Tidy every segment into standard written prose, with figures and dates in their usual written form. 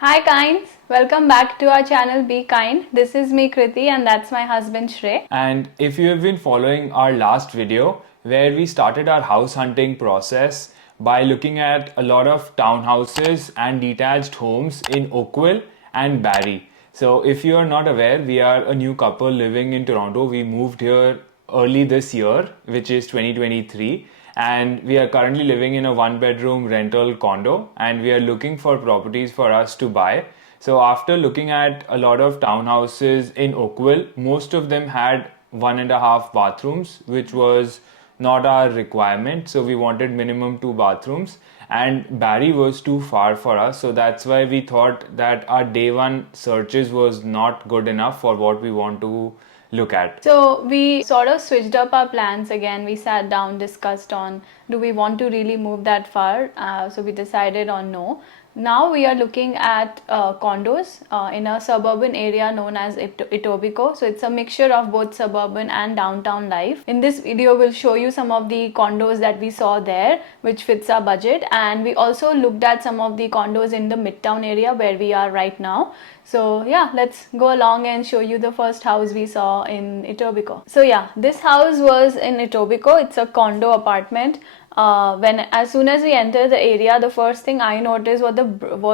Hi Kinds, welcome back to our channel Be Kind. This is me Kriti and that's my husband Shrey. And if you have been following our last video where we started our house hunting process by looking at a lot of townhouses and detached homes in Oakville and Barrie. So if you are not aware, we are a new couple living in Toronto. We moved here early this year, which is 2023, and we are currently living in a one bedroom rental condo, and we are looking for properties for us to buy. So after looking at a lot of townhouses in Oakville, most of them had 1.5 bathrooms, which was not our requirement. So we wanted minimum 2 bathrooms, and Barrie was too far for us. So that's why we thought that our day one searches was not good enough for what we want to look at. So we sort of switched up our plans again. We sat down, discussed on do we want to really move that far. So we decided on no. Now we are looking at condos in a suburban area known as Etobicoke. So it's a mixture of both suburban and downtown life. In this video, we'll show you some of the condos that we saw there, which fits our budget. And we also looked at some of the condos in the Midtown area where we are right now. So yeah, let's go along and show you the first house we saw in Etobicoke. So yeah, this house was in Etobicoke. It's a condo apartment. As soon as we entered the area, the first thing I noticed were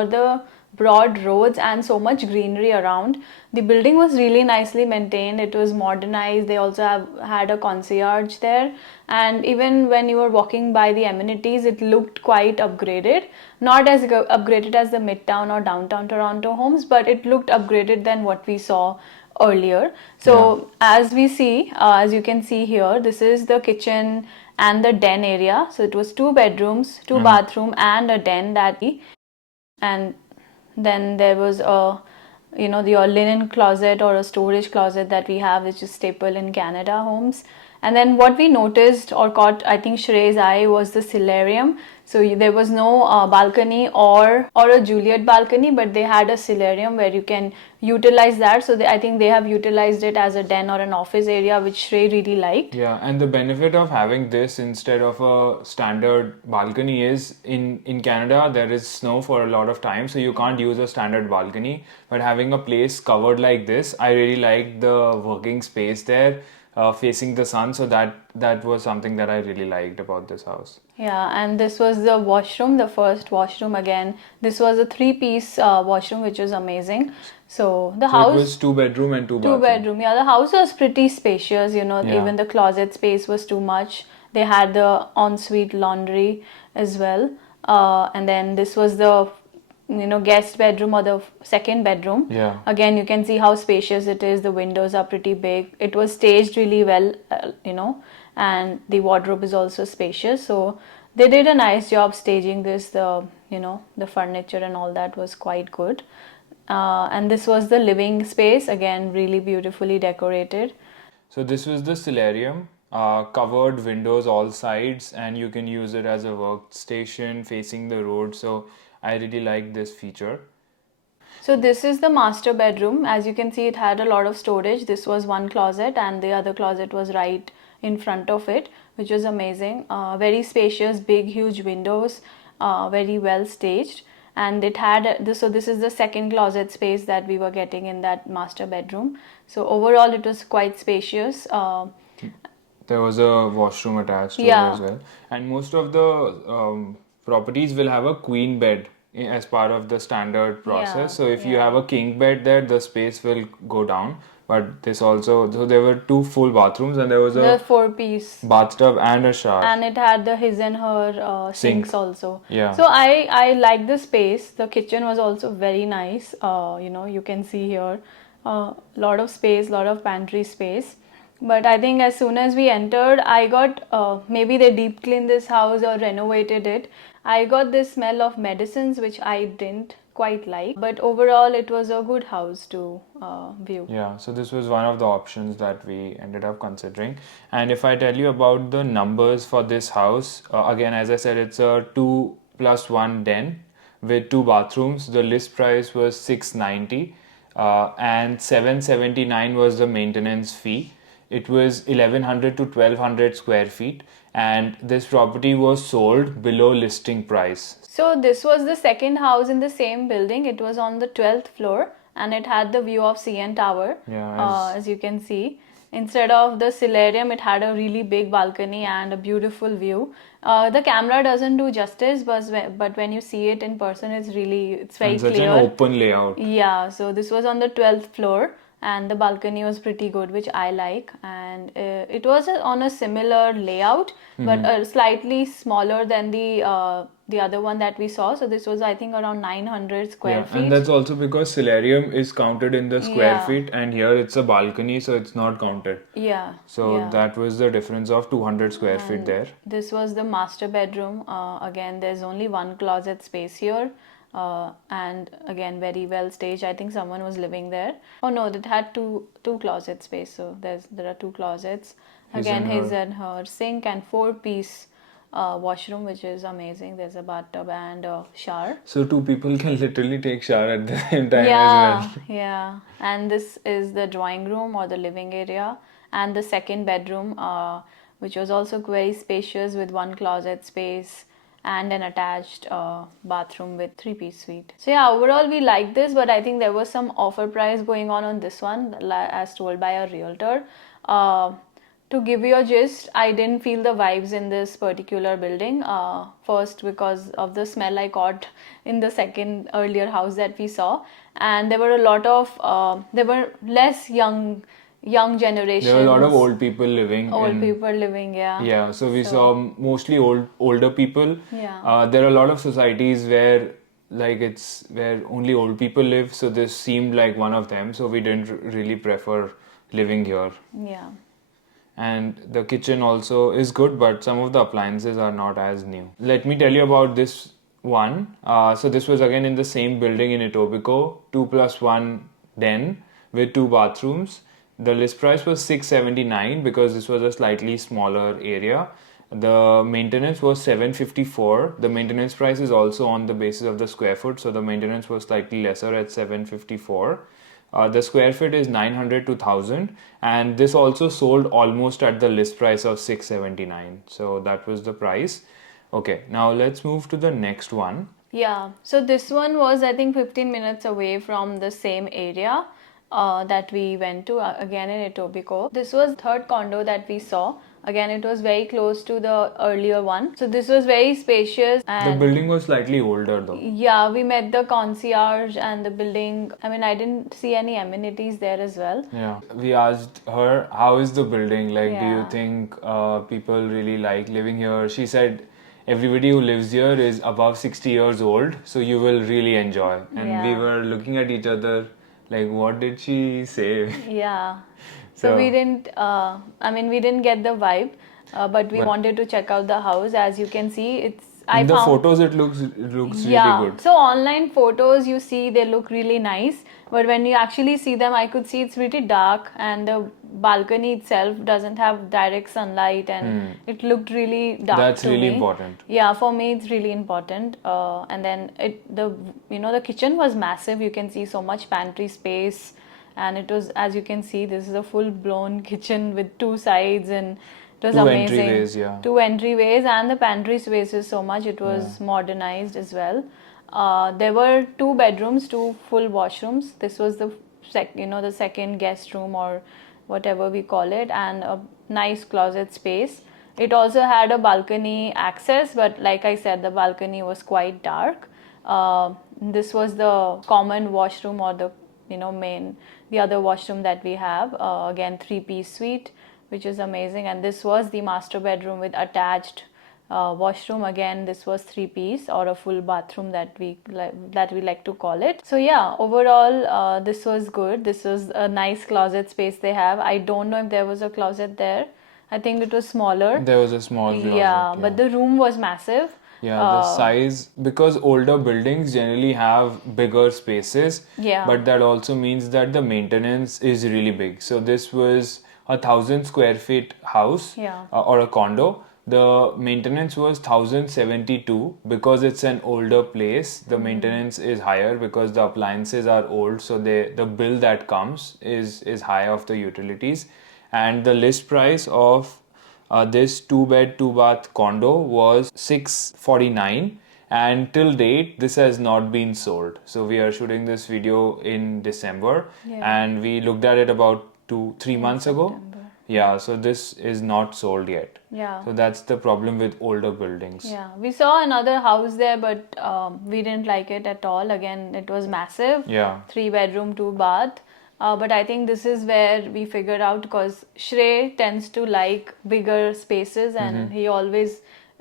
the broad roads and so much greenery around. The building was really nicely maintained. It was modernized. They also had a concierge there, and even when you were walking by the amenities, it looked quite upgraded. Not as upgraded as the Midtown or downtown Toronto homes, but it looked upgraded than what we saw earlier. So as we see, as you can see here, this is the kitchen and the den area. So it was 2 bedrooms, 2 bathroom and a den and then there was your linen closet or a storage closet that we have, which is staple in Canada homes. And then what we noticed or caught, I think, Shrey's eye was the solarium. So there was no balcony or a Juliet balcony, but they had a solarium where you can utilize that. So I think they have utilized it as a den or an office area, which Shrey really liked. Yeah, and the benefit of having this instead of a standard balcony is in Canada there is snow for a lot of time, so you can't use a standard balcony. But having a place covered like this, I really like the working space there, facing the sun. So that was something that I really liked about this house. Yeah, and this was the washroom, the first washroom again. This was a three-piece washroom, which was amazing. So the house. It was 2 bedroom and two bathroom. 2 bedroom. Yeah, the house was pretty spacious. Even the closet space was too much. They had the ensuite laundry as well. And then this was the guest bedroom or the second bedroom. Yeah. Again, you can see how spacious it is. The windows are pretty big. It was staged really well, and the wardrobe is also spacious. So they did a nice job staging this. The furniture and all that was quite good. And this was the living space, again really beautifully decorated. So this was the solarium, covered windows all sides, and you can use it as a workstation facing the road. So I really like this feature. So this is the master bedroom. As you can see, it had a lot of storage. This was one closet and the other closet was right in front of it, which was amazing. Very spacious, big, huge windows, very well staged. And it had this. So this is the second closet space that we were getting in that master bedroom. So overall, it was quite spacious. There was a washroom attached to it as well. And most of the properties will have a queen bed as part of the standard process. So if you have a king bed there, the space will go down. But this also, so there were 2 full bathrooms and there was a 4-piece bathtub and a shower. And it had the his and her sinks also. Yeah. So I like the space. The kitchen was also very nice. You can see here a lot of space, lot of pantry space. But I think as soon as we entered, I got maybe they deep cleaned this house or renovated it. I got this smell of medicines, which I didn't quite like. But overall, it was a good house to view. Yeah, so this was one of the options that we ended up considering. And if I tell you about the numbers for this house, again, as I said, it's a 2+1 den with 2 bathrooms. The list price was $690, and $779 was the maintenance fee. It was 1100 to 1200 square feet, and this property was sold below listing price. So this was the second house in the same building. It was on the 12th floor and it had the view of CN Tower. Yeah, As you can see. Instead of the solarium, it had a really big balcony and a beautiful view. The camera doesn't do justice, but when you see it in person, it's very and such clear. an open layout. Yeah, so this was on the 12th floor and the balcony was pretty good, which I like. And it was on a similar layout, but slightly smaller than the other one that we saw. So this was, I think, around 900 square Yeah, feet. and that's also because solarium is counted in the square Yeah. feet, and here it's a balcony, so it's not counted. Yeah. So yeah. that was the difference of 200 square feet there. This was the master bedroom. Again, there's only one closet space here. And again, very well staged. I think someone was living there. Oh no, it had two closet space. So there are two closets. Again, his and her sink and 4-piece washroom, which is amazing. There's a bathtub and a shower. So two people can literally take shower at the same time Yeah, as well. yeah. And this is the drawing room or the living area, and the second bedroom, which was also very spacious with one closet space and an attached bathroom with 3-piece suite. So yeah, overall we like this, but I think there was some offer price going on this one, as told by a realtor. To give you a gist, I didn't feel the vibes in this particular building. First, because of the smell I caught in the second earlier house that we saw, and there were a lot of there were less young generations. There were a lot of old people living. Yeah. Yeah, so we saw mostly older people. Yeah. There are a lot of societies where it's where only old people live, so this seemed like one of them. So we didn't really prefer living here. Yeah. And the kitchen also is good, but some of the appliances are not as new. Let me tell you about this one. So this was again in the same building in Etobicoke, 2+1 den with 2 bathrooms. The list price was $679 because this was a slightly smaller area. The maintenance was $754. The maintenance price is also on the basis of the square foot, so the maintenance was slightly lesser at $754. The square feet is 900 to 1000, and this also sold almost at the list price of $679. So that was the price. Okay, now let's move to the next one. Yeah, so this one was, I think, 15 minutes away from the same area that we went to, again in Etobicoke. This was third condo that we saw. Again, it was very close to the earlier one. So this was very spacious. And the building was slightly older though. Yeah, we met the concierge and the building. I mean, I didn't see any amenities there as well. Yeah. We asked her, how is the building? Like, do you Yeah. think people really like living here? She said, everybody who lives here is above 60 years old, so you will really enjoy. And we Yeah. were looking at each other like, what did she say? Yeah. So we didn't, we didn't get the vibe, but we wanted to check out the house. As you can see, In the photos, it looks really good. So online photos, you see they look really nice, but when you actually see them, I could see it's pretty dark, and the balcony itself doesn't have direct sunlight, and it looked really dark. That's really important. Yeah, for me it's really important. And then the kitchen was massive. You can see so much pantry space, and it was, as you can see, this is a full blown kitchen with 2 sides, and it was amazing. 2 entryways, yeah. 2 entryways, and the pantry space is so much. It was modernized as well. There were 2 bedrooms, 2 full washrooms. This was the the second guest room or whatever we call it, and a nice closet space. It also had a balcony access, but like I said, the balcony was quite dark. This was the common washroom, or the the other washroom that we have. Again, 3-piece suite, which is amazing. And this was the master bedroom with attached washroom. Again, this was 3-piece, or a full bathroom that we like to call it. So yeah, overall this was good. This was a nice closet space they have. I don't know if there was a closet there. I think it was smaller. There was a small closet. Yeah, but the room was massive. Yeah, the size, because older buildings generally have bigger spaces. Yeah. But that also means that the maintenance is really big. So this was a 1000 square feet house, Yeah. Or a condo. The maintenance was 1072 because it's an older place. The maintenance is higher because the appliances are old. So the bill that comes is high of the utilities. and the list price of this 2 bed 2 bath condo was 649, and till date this has not been sold. So we are shooting this video in December, and we looked at it about 2-3 months ago. Yeah, so this is not sold yet. Yeah. So that's the problem with older buildings. Yeah, we saw another house there, but we didn't like it at all. Again, it was massive. Yeah. 3 bedroom, 2 bath. But I think this is where we figured out, because Shrey tends to like bigger spaces, and he always,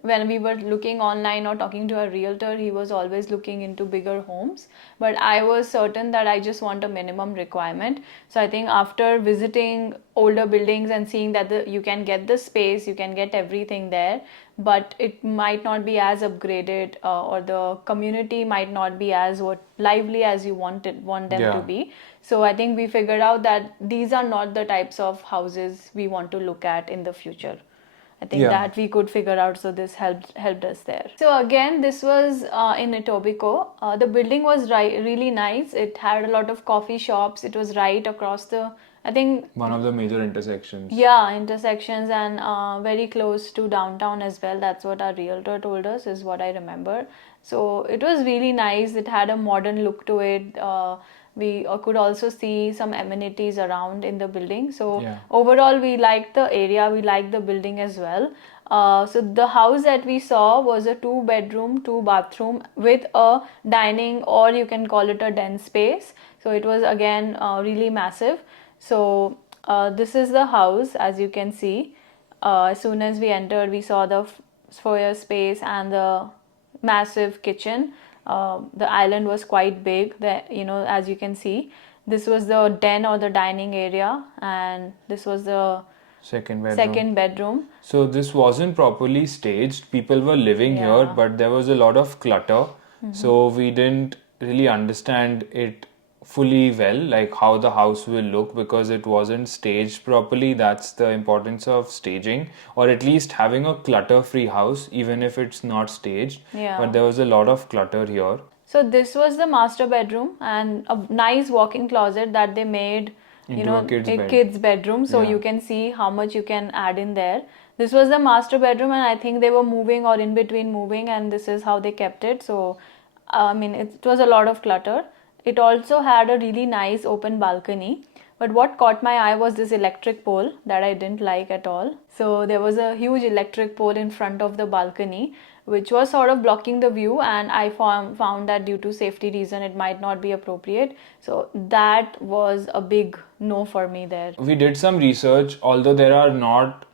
when we were looking online or talking to a realtor, he was always looking into bigger homes. But I was certain that I just want a minimum requirement. So I think after visiting older buildings and seeing that you can get the space, you can get everything there, but it might not be as upgraded, or the community might not be as lively as you want them to be. So I think we figured out that these are not the types of houses we want to look at in the future. I think that we could figure out, so this helped us there. So again, this was in Etobicoke. The building was really nice. It had a lot of coffee shops. It was right across the, I think, one of the major intersections. Yeah, intersections, and very close to downtown as well. That's what our realtor told us, is what I remember. So it was really nice. It had a modern look to it. We could also see some amenities around in the building. So overall, we liked the area. We liked the building as well. So the house that we saw was a 2 bedroom, 2 bathroom with a dining, or you can call it a den space. So it was again really massive. So this is the house, as you can see. As soon as we entered, we saw the foyer space and the massive kitchen. The island was quite big, as you can see. This was the den or the dining area, and this was the second bedroom. So this wasn't properly staged. People were living here, but there was a lot of clutter. So we didn't really understand it fully well, like how the house will look, because it wasn't staged properly. That's the importance of staging, or at least having a clutter-free house, even if it's not staged. But there was a lot of clutter here. So this was the master bedroom, and a nice walk-in closet that they made into a kid's bedroom. So you can see how much you can add in there. This was the master bedroom, and I think they were moving or in between moving, and this is how they kept it. So I mean, it was a lot of clutter. It also had a really nice open balcony. But what caught my eye was this electric pole that I didn't like at all. So there was a huge electric pole in front of the balcony, which was sort of blocking the view, and I found that due to safety reason it might not be appropriate. So that was a big no for me there. We did some research, although there are not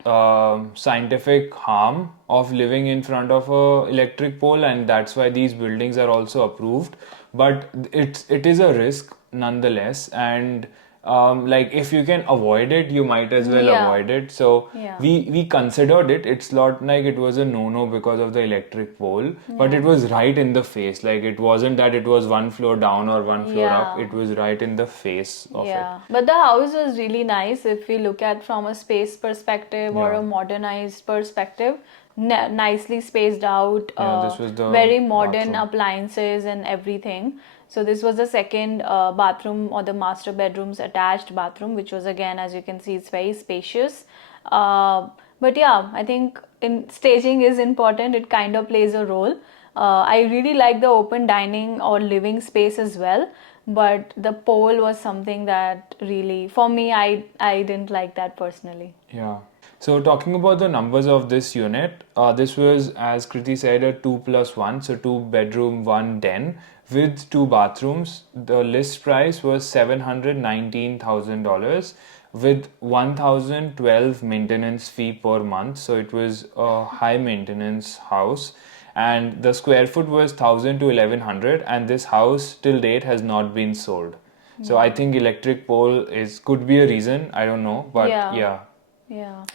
scientific harm of living in front of a electric pole, and that's why these buildings are also approved, but it is a risk nonetheless, and like if you can avoid it, you might as well avoid it. So we considered it. It's not like it was a no because of the electric pole, but it was right in the face. Like it wasn't that it was one floor down or one floor up. It was right in the face of it. But the house was really nice if we look at from a space perspective or a modernized perspective. Nicely spaced out, this was the very modern appliances and everything. So this was the second bathroom, or the master bedroom's attached bathroom, which was, again, as you can see, it's very spacious. But yeah, I think staging is important. It kind of plays a role. I really like the open dining or living space as well. But the pole was something that really, for me, I didn't like that personally. Yeah. So talking about the numbers of this unit, this was, as Kriti said, a 2+1, so 2 bedroom, 1 den with 2 bathrooms. The list price was $719,000 with 1,012 maintenance fee per month. So it was a high maintenance house, and the square foot was 1,000 to 1,100, and this house till date has not been sold. So I think electric pole could be a reason. I don't know, but yeah.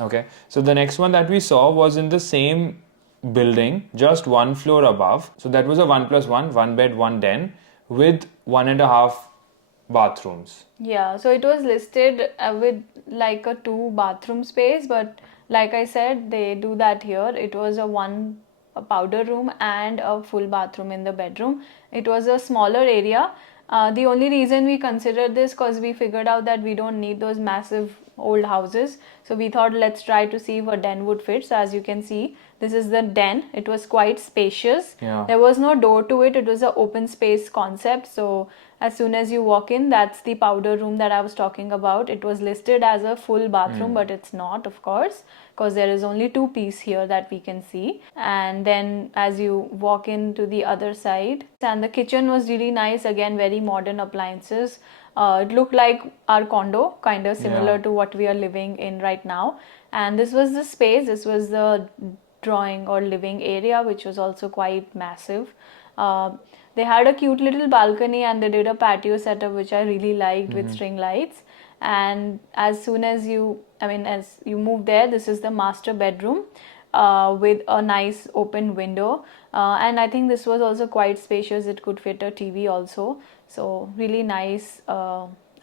Okay. So the next one that we saw was in the same building, just one floor above. So that was a 1+1, 1 bed, 1 den with 1.5 bathrooms. Yeah. So it was listed with like a 2 bathroom space, but like I said, they do that here. It was a powder room and a full bathroom in the bedroom. It was a smaller area. The only reason we considered this because we figured out that we don't need those massive old houses. So we thought let's try to see if a den would fit. So as you can see, this is the den. It was quite spacious. Yeah. There was no door to it. It was an open space concept. So as soon as you walk in, that's the powder room that I was talking about. It was listed as a full bathroom, but it's not, of course, because there is only two pieces here that we can see. And then as you walk into the other side, and the kitchen was really nice, again very modern appliances. It looked like our condo, kind of similar to what we are living in right now. And this was the space. This was the drawing or living area, which was also quite massive. They had a cute little balcony and they did a patio setup, which I really liked with string lights. And as soon as as you move there, this is the master bedroom with a nice open window. And I think this was also quite spacious. It could fit a TV also. So really nice.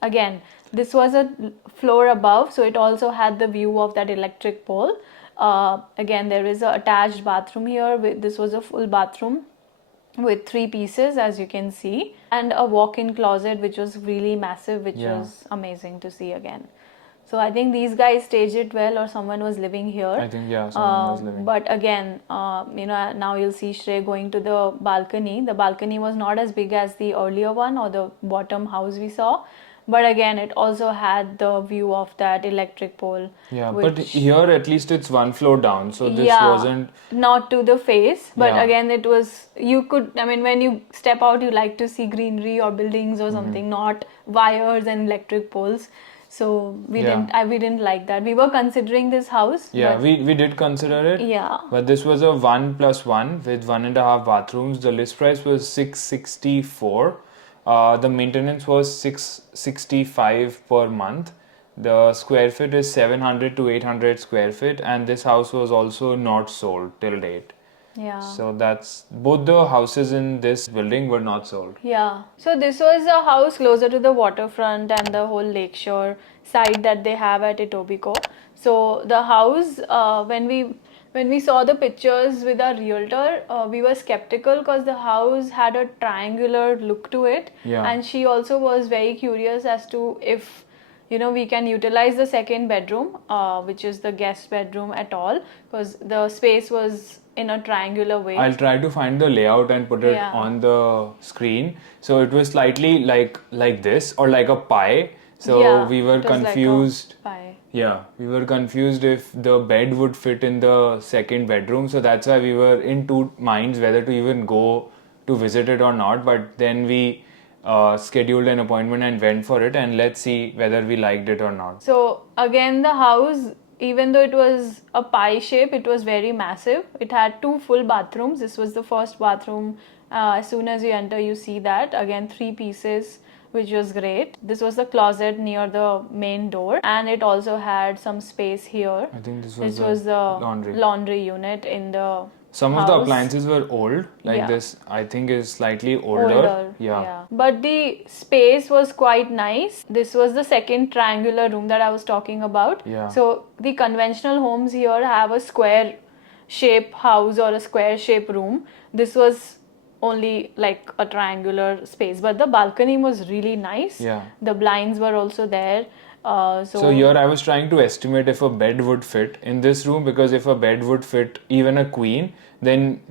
Again, this was a floor above, so it also had the view of that electric pole. Again, there is a attached bathroom here. This was a full bathroom with 3 pieces, as you can see, and a walk-in closet which was really massive, which was amazing to see again. So I think these guys staged it well, or someone was living here. I think someone was living. But again, now you'll see Shrey going to the balcony. The balcony was not as big as the earlier one or the bottom house we saw. But again, it also had the view of that electric pole. Yeah, but here at least it's 1 floor down, so this wasn't... Not to the face, but Yeah. again, it was, you could, when you step out, you like to see greenery or buildings or something, not wires and electric poles. So we didn't like that. We were considering this house. Yeah, but we did consider it. Yeah. But this was a 1+1 with 1.5 bathrooms. The list price was 664. The maintenance was 665 per month. The square feet is 700 to 800 square feet, and this house was also not sold till date. Yeah. So that's both the houses in this building were not sold. Yeah. So this was a house closer to the waterfront and the whole lakeshore side that they have at Etobicoke. So the house, when we saw the pictures with our realtor, we were skeptical because the house had a triangular look to it. Yeah. And she also was very curious as to if we can utilize the second bedroom, which is the guest bedroom at all, because the space was in a triangular way. I'll try to find the layout and put it on the screen. So it was slightly like this, or like a pie. So we were confused. Like a pie. Yeah, we were confused if the bed would fit in the second bedroom. So that's why we were in two minds whether to even go to visit it or not. But then we scheduled an appointment and went for it, and let's see whether we liked it or not. So again, the house, even though it was a pie shape, it was very massive. It had 2 full bathrooms. This was the first bathroom. As soon as you enter, you see that. Again, 3 pieces, which was great. This was the closet near the main door, and it also had some space here. I think this was the laundry unit in the Some house. of the appliances were old, like this I think is slightly older. Yeah. But the space was quite nice. This was the second triangular room that I was talking about. Yeah. So the conventional homes here have a square shape house or a square shape room. This was only like a triangular space, but the balcony was really nice. Yeah. The blinds were also there. So here I was trying to estimate if a bed would fit in this room, because if a bed would fit even a queen, then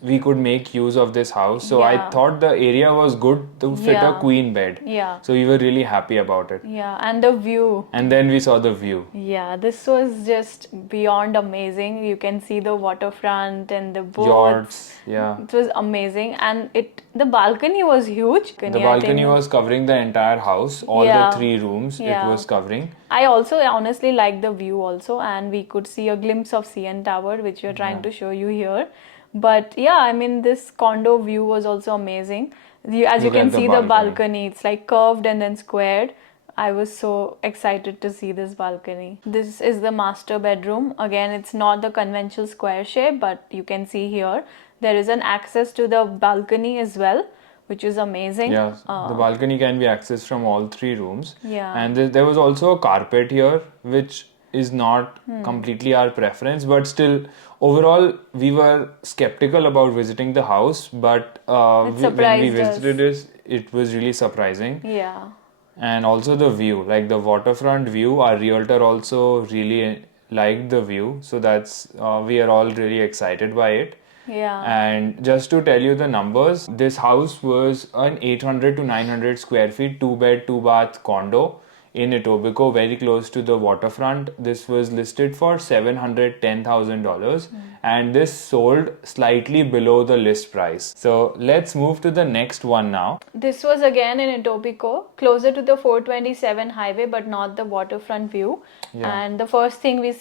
we could make use of this house. So I thought the area was good to fit a queen bed. Yeah. So we were really happy about it. Yeah, and the view. And then we saw the view. Yeah, this was just beyond amazing. You can see the waterfront and the boats. Yachts. Yeah. It was amazing, and the balcony was huge. The balcony was covering the entire house, all the 3 rooms it was covering. I also honestly liked the view also, and we could see a glimpse of CN Tower, which we're trying to show you here. But yeah, this condo view was also amazing. As you can see the balcony, it's like curved and then squared. I was so excited to see this balcony. This is the master bedroom. Again, it's not the conventional square shape, but you can see here there is an access to the balcony as well, which is amazing. Yeah, the balcony can be accessed from all 3 rooms. Yeah. And there was also a carpet here, which is not completely our preference, but still overall we were skeptical about visiting the house, but when we visited it was really surprising. Yeah. And also the view, like the waterfront view, our realtor also really liked the view. So that's, we are all really excited by it. Yeah. And just to tell you the numbers, this house was an 800 to 900 square feet, 2 bed, 2 bath condo in Etobicoke, very close to the waterfront. This was listed for $710,000 and this sold slightly below the list price. So let's move to the next one now. This was again in Etobicoke, closer to the 427 highway, but not the waterfront view. Yeah. And the first thing we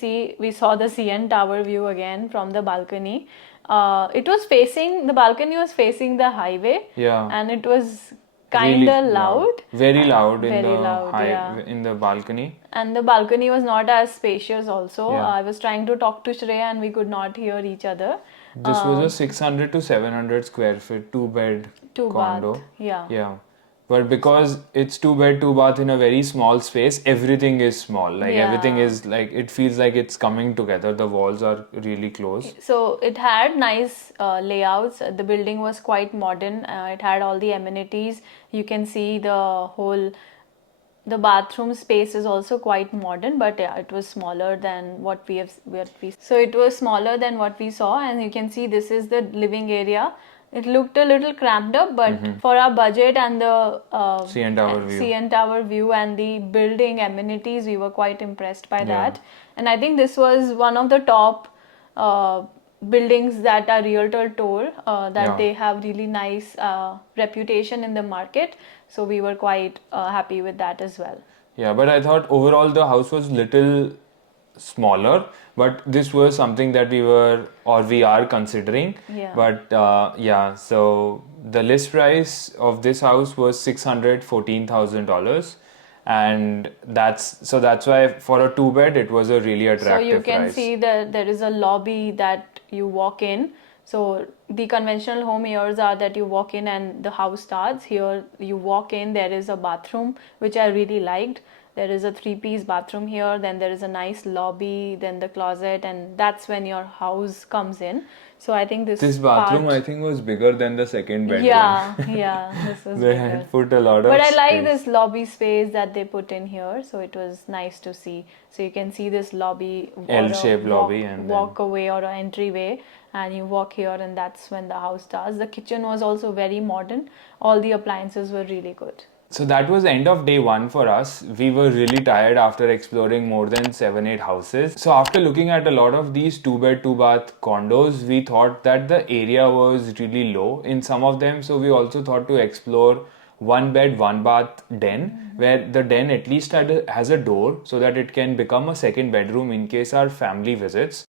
saw the CN Tower view again from the balcony. It was facing, the balcony was facing the highway. Yeah. And it was Really kinda loud. Very loud in Very the loud, yeah. in the balcony. And the balcony was not as spacious also. Yeah. I was trying to talk to Shrey and we could not hear each other. This was a 600 to 700 square feet, 2 bed Two condo. bath. Yeah. Yeah. But because it's 2 bed, 2 bath in a very small space, everything is small. Like Yeah. everything is like, it feels like it's coming together. The walls are really close. So it had nice layouts. The building was quite modern. It had all the amenities. You can see the bathroom space is also quite modern, but yeah, it was smaller than what we have. So it was smaller than what we saw, and you can see this is the living area. It looked a little cramped up, but for our budget and the CN Tower view. CN Tower view and the building amenities, we were quite impressed by Yeah. that. And I think this was one of the top buildings that our realtor told that Yeah. they have really nice reputation in the market. So we were quite happy with that as well. Yeah, but I thought overall the house was little smaller, but this was something that we are considering. Yeah. But yeah, so the list price of this house was $614,000, and that's why for a 2 bed it was a really So attractive you can price. see that there is a lobby that you walk in. So the conventional home years are that you walk in and the house starts. Here you walk in, there is a bathroom, which I really liked. There is a 3-piece bathroom here, then there is a nice lobby, then the closet, and that's when your house comes in. So I think this bathroom part, I think was bigger than the second bedroom. yeah, this was They bigger. had put a lot of But I like space. this lobby space that they put in here, so it was nice to see. So you can see this lobby, or a L-shaped lobby, and then- walkway or an entryway, and you walk here, and that's when the house starts. The kitchen was also very modern. All the appliances were really good. So that was the end of day one for us. We were really tired after exploring more than 7-8 houses. So after looking at a lot of these 2 bed, 2 bath condos, we thought that the area was really low in some of them. So we also thought to explore 1 bed, 1 bath den, where the den at least has a door so that it can become a second bedroom in case our family visits.